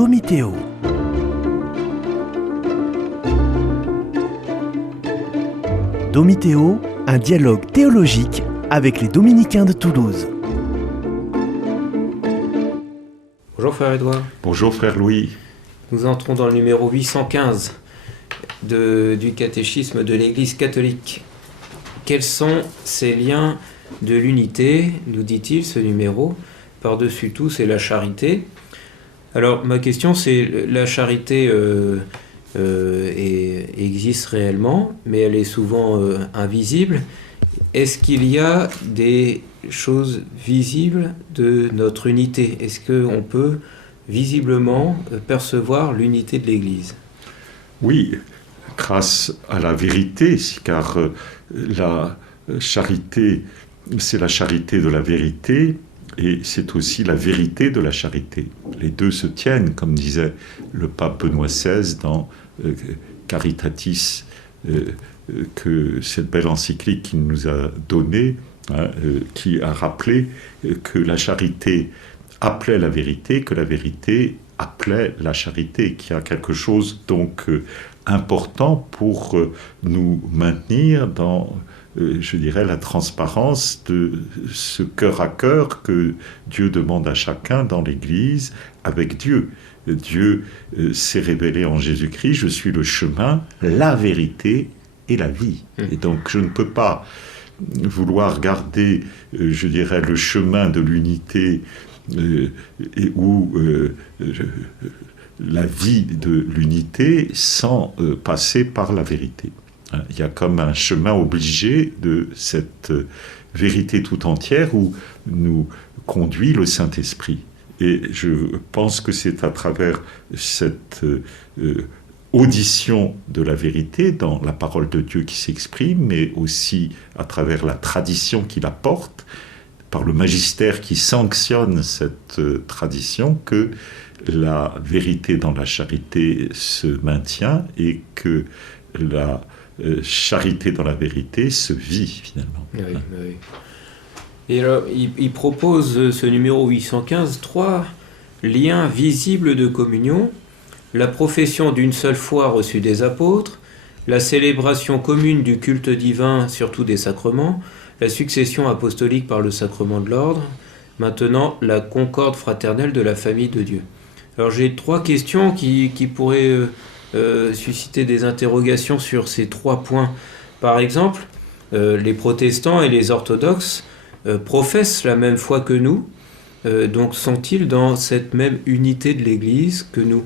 Domitéo. Domitéo, un dialogue théologique avec les dominicains de Toulouse. Bonjour frère Edouard. Bonjour frère Louis. Nous entrons dans le numéro 815 du catéchisme de l'Église catholique. Quels sont ces liens de l'unité, nous dit-il ce numéro? Par-dessus tout, c'est la charité. Alors ma question c'est, la charité existe réellement, mais elle est souvent invisible. Est-ce qu'il y a des choses visibles de notre unité? Est-ce qu'on peut visiblement percevoir l'unité de l'Église? Oui, grâce à la vérité, car la charité, c'est la charité de la vérité, et c'est aussi la vérité de la charité. Les deux se tiennent, comme disait le pape Benoît XVI dans Caritatis, que cette belle encyclique qu'il nous a donnée, qui a rappelé que la charité appelait la vérité, que la vérité appelait la charité, qu'il y a quelque chose donc important pour nous maintenir dans, je dirais, la transparence de ce cœur à cœur que Dieu demande à chacun dans l'Église avec Dieu. Dieu s'est révélé en Jésus-Christ, je suis le chemin, la vérité et la vie. Et donc je ne peux pas vouloir garder, je dirais, le chemin de l'unité ou la vie de l'unité sans passer par la vérité. Il y a comme un chemin obligé de cette vérité tout entière où nous conduit le Saint-Esprit. Et je pense que c'est à travers cette audition de la vérité dans la parole de Dieu qui s'exprime, mais aussi à travers la tradition qui la porte, par le magistère qui sanctionne cette tradition, que la vérité dans la charité se maintient et que la charité dans la vérité se vit finalement. Oui, oui. Et alors, il propose ce numéro 815, 3 liens visibles de communion: la profession d'une seule foi reçue des apôtres, la célébration commune du culte divin, surtout des sacrements, la succession apostolique par le sacrement de l'ordre, maintenant la concorde fraternelle de la famille de Dieu. Alors j'ai 3 questions qui pourraient susciter des interrogations sur ces 3 points. Par exemple, les protestants et les orthodoxes professent la même foi que nous, donc sont-ils dans cette même unité de l'Église que nous?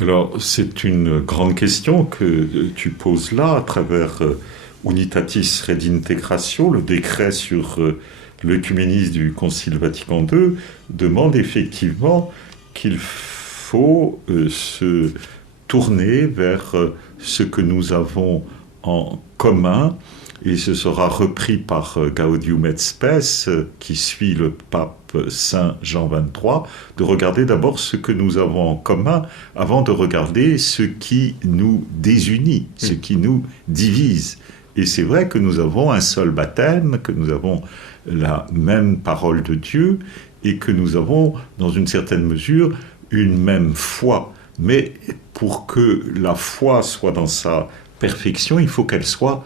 Alors, c'est une grande question que tu poses là, à travers Unitatis Redintegratio, le décret sur l'œcuménisme du Concile Vatican II, demande effectivement qu'il faut se tourner vers ce que nous avons en commun, et ce sera repris par Gaudium et Spes, qui suit le pape Saint Jean XXIII, de regarder d'abord ce que nous avons en commun avant de regarder ce qui nous désunit, ce qui nous divise. Et c'est vrai que nous avons un seul baptême, que nous avons la même parole de Dieu et que nous avons, dans une certaine mesure, une même foi. Mais pour que la foi soit dans sa perfection, il faut qu'elle soit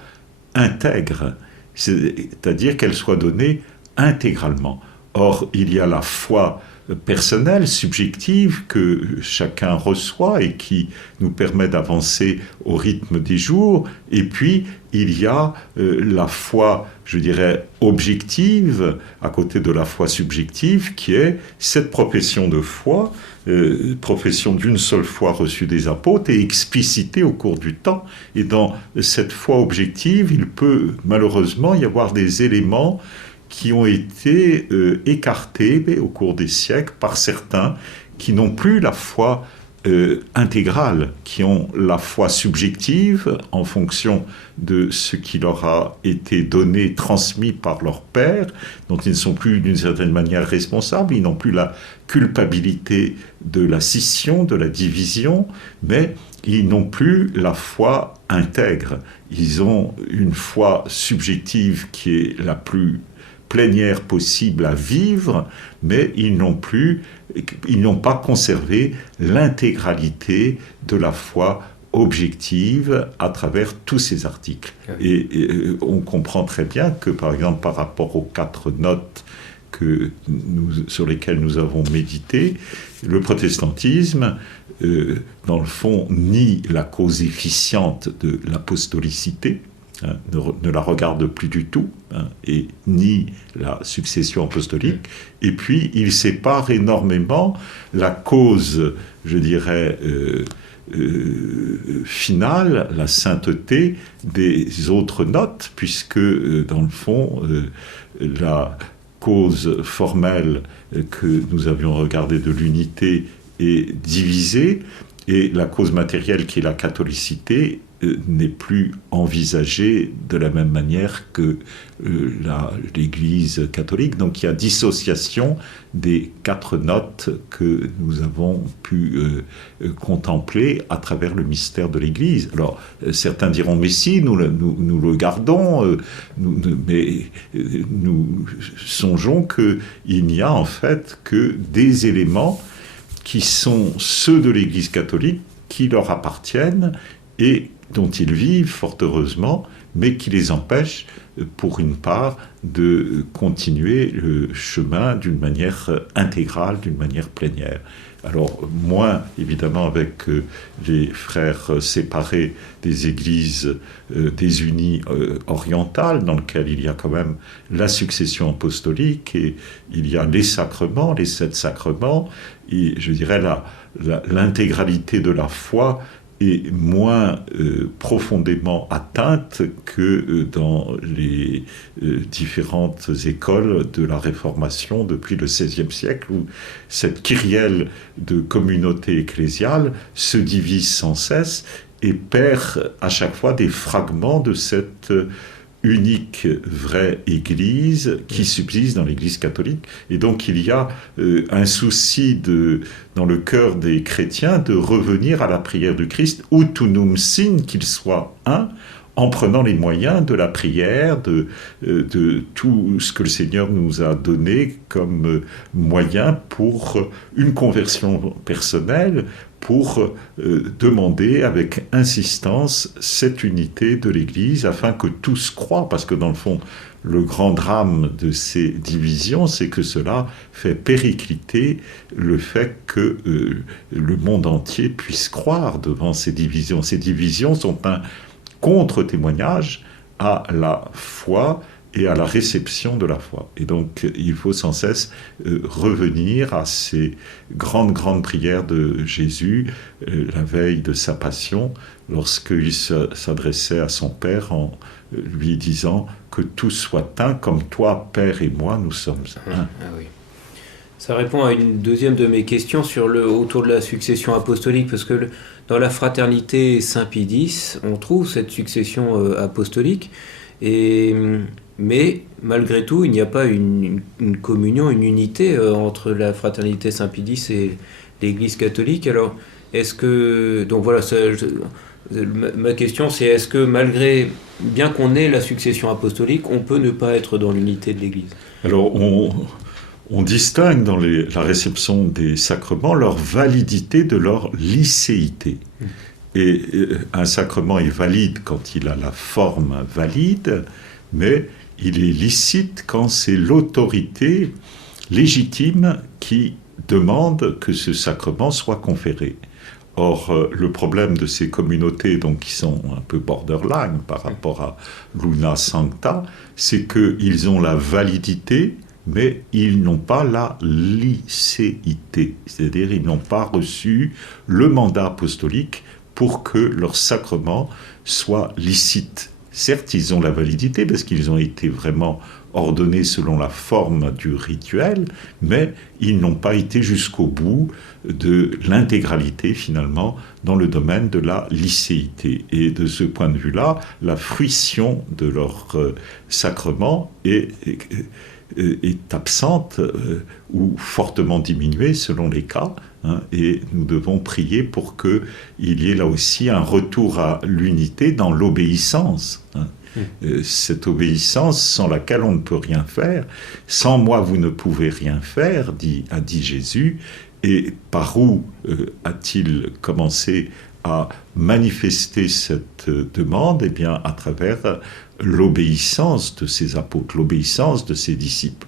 intègre, c'est-à-dire qu'elle soit donnée intégralement. Or, il y a la foi personnelle, subjective, que chacun reçoit et qui nous permet d'avancer au rythme des jours. Et puis, il y a la foi, je dirais, objective, à côté de la foi subjective, qui est cette profession de foi, profession d'une seule foi reçue des apôtres et explicitée au cours du temps. Et dans cette foi objective, il peut malheureusement y avoir des éléments qui ont été écartés au cours des siècles par certains qui n'ont plus la foi intégrale, qui ont la foi subjective en fonction de ce qui leur a été donné, transmis par leur père, dont ils ne sont plus d'une certaine manière responsables, ils n'ont plus la culpabilité de la scission, de la division, mais ils n'ont plus la foi intègre. Ils ont une foi subjective qui est la plus plénière possible à vivre, mais ils n'ont pas conservé l'intégralité de la foi objective à travers tous ces articles. Et on comprend très bien que, par exemple, par rapport aux 4 notes sur lesquelles nous avons médité, le protestantisme, dans le fond, nie la cause efficiente de l'apostolicité, ne la regarde plus du tout, et nie la succession apostolique, et puis il sépare énormément la cause, je dirais, finale, la sainteté des autres notes, puisque dans le fond, la cause formelle que nous avions regardée de l'unité est divisée, et la cause matérielle qui est la catholicité n'est plus envisagée de la même manière que l'Église catholique. Donc il y a dissociation des 4 notes que nous avons pu contempler à travers le mystère de l'Église. Alors certains diront, mais si, nous le gardons, mais nous songeons qu'il n'y a en fait que des éléments qui sont ceux de l'Église catholique, qui leur appartiennent et dont ils vivent fort heureusement, mais qui les empêchent, pour une part, de continuer le chemin d'une manière intégrale, d'une manière plénière. Alors, moins, évidemment, avec les frères séparés des églises désunies orientales, dans lesquelles il y a quand même la succession apostolique, et il y a les sacrements, les 7 sacrements, et je dirais l'intégralité de la foi est moins profondément atteinte que dans les différentes écoles de la Réformation depuis le XVIe siècle, où cette kyrielle de communauté ecclésiale se divise sans cesse et perd à chaque fois des fragments de cette unique vraie Église qui subsiste dans l'Église catholique. Et donc il y a un souci dans le cœur des chrétiens de revenir à la prière du Christ, ut unum sin, qu'il soit un, en prenant les moyens de la prière, de tout ce que le Seigneur nous a donné comme moyen pour une conversion personnelle, pour demander avec insistance cette unité de l'Église afin que tous croient, parce que dans le fond, le grand drame de ces divisions, c'est que cela fait péricliter le fait que le monde entier puisse croire devant ces divisions. Ces divisions sont un contre-témoignage à la foi et à la réception de la foi. Et donc, il faut sans cesse revenir à ces grandes prières de Jésus, la veille de sa passion, lorsqu'il s'adressait à son Père en lui disant que tout soit un, comme toi, Père et moi, nous sommes un. Ah oui. Ça répond à une deuxième de mes questions autour de la succession apostolique, parce que dans la fraternité Saint-Pie X, on trouve cette succession apostolique, mais malgré tout, il n'y a pas une communion, une unité entre la fraternité Saint-Pie X et l'Église catholique. Alors, est-ce que... Donc voilà, ma question c'est, est-ce que bien qu'on ait la succession apostolique, on peut ne pas être dans l'unité de l'Église? Alors, on distingue dans la réception des sacrements leur validité de leur licéité. Et un sacrement est valide quand il a la forme valide, mais il est licite quand c'est l'autorité légitime qui demande que ce sacrement soit conféré. Or, le problème de ces communautés, donc, qui sont un peu borderline par rapport à l'Una Sancta, c'est qu'ils ont la validité, mais ils n'ont pas la licéité. C'est-à-dire, ils n'ont pas reçu le mandat apostolique pour que leur sacrement soit licite. Certes, ils ont la validité parce qu'ils ont été vraiment ordonnés selon la forme du rituel, mais ils n'ont pas été jusqu'au bout de l'intégralité, finalement, dans le domaine de la licéité. Et de ce point de vue-là, la fruition de leur sacrement est absente ou fortement diminuée selon les cas, et nous devons prier pour qu'il y ait là aussi un retour à l'unité dans l'obéissance. Cette obéissance sans laquelle on ne peut rien faire. Sans moi, vous ne pouvez rien faire, a dit Jésus. Et par où a-t-il commencé à manifester cette demande? Eh bien, à travers l'obéissance de ses apôtres, l'obéissance de ses disciples.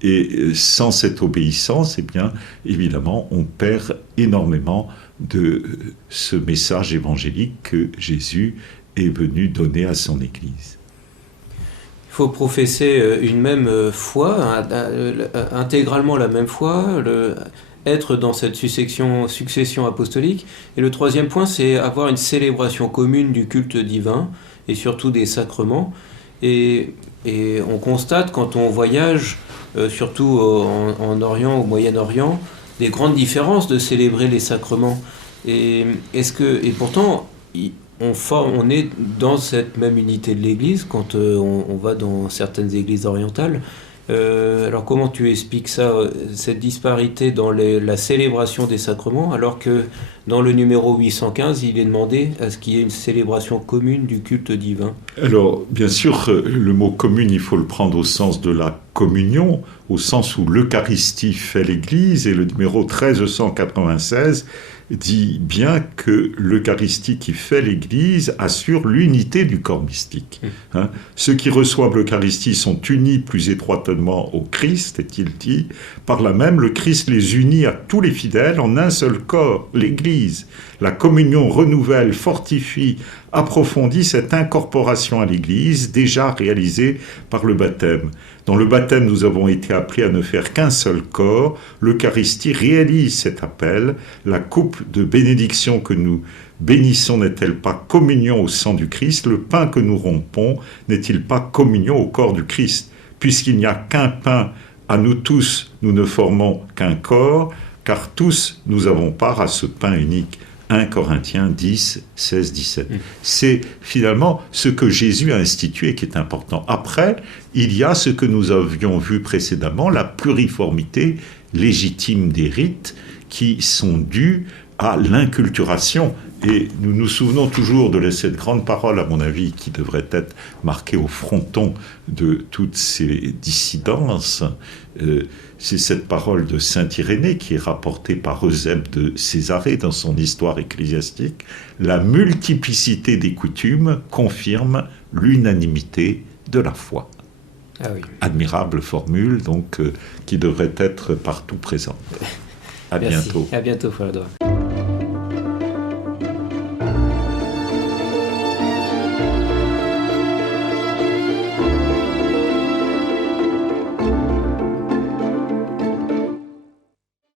Et sans cette obéissance, eh bien, évidemment, on perd énormément de ce message évangélique que Jésus est venu donner à son Église. Il faut professer une même foi, intégralement la même foi, être dans cette succession apostolique. Et le troisième point, c'est avoir une célébration commune du culte divin et surtout des sacrements. Et on constate quand on voyage, surtout en Orient, au Moyen-Orient, des grandes différences de célébrer les sacrements. Et pourtant, on est dans cette même unité de l'Église quand on va dans certaines églises orientales. Alors comment tu expliques ça, cette disparité dans la célébration des sacrements, alors que dans le numéro 815, il est demandé à ce qu'il y ait une célébration commune du culte divin? Alors, bien sûr, le mot commune, il faut le prendre au sens de la communion, au sens où l'Eucharistie fait l'Église, et le numéro 1396 dit bien que l'Eucharistie qui fait l'Église assure l'unité du corps mystique. Ceux qui reçoivent l'Eucharistie sont unis plus étroitement au Christ, est-il dit. Par là même, le Christ les unit à tous les fidèles en un seul corps, l'Église. La communion renouvelle, fortifie, approfondit cette incorporation à l'Église déjà réalisée par le baptême. Dans le baptême, nous avons été appelés à ne faire qu'un seul corps. L'Eucharistie réalise cet appel. La coupe de bénédiction que nous bénissons n'est-elle pas communion au sang du Christ? Le pain que nous rompons n'est-il pas communion au corps du Christ? Puisqu'il n'y a qu'un pain, à nous tous, nous ne formons qu'un corps, car tous nous avons part à ce pain unique. 1 Corinthiens 10, 16, 17. C'est finalement ce que Jésus a institué qui est important. Après, il y a ce que nous avions vu précédemment, la pluriformité légitime des rites qui sont dus à l'inculturation. Et nous nous souvenons toujours de cette grande parole, à mon avis, qui devrait être marquée au fronton de toutes ces dissidences. C'est cette parole de saint Irénée qui est rapportée par Eusèbe de Césarée dans son histoire ecclésiastique. La multiplicité des coutumes confirme l'unanimité de la foi. Ah oui. Admirable formule, donc, qui devrait être partout présente. À Merci. bientôt. À bientôt, Frère Edouard.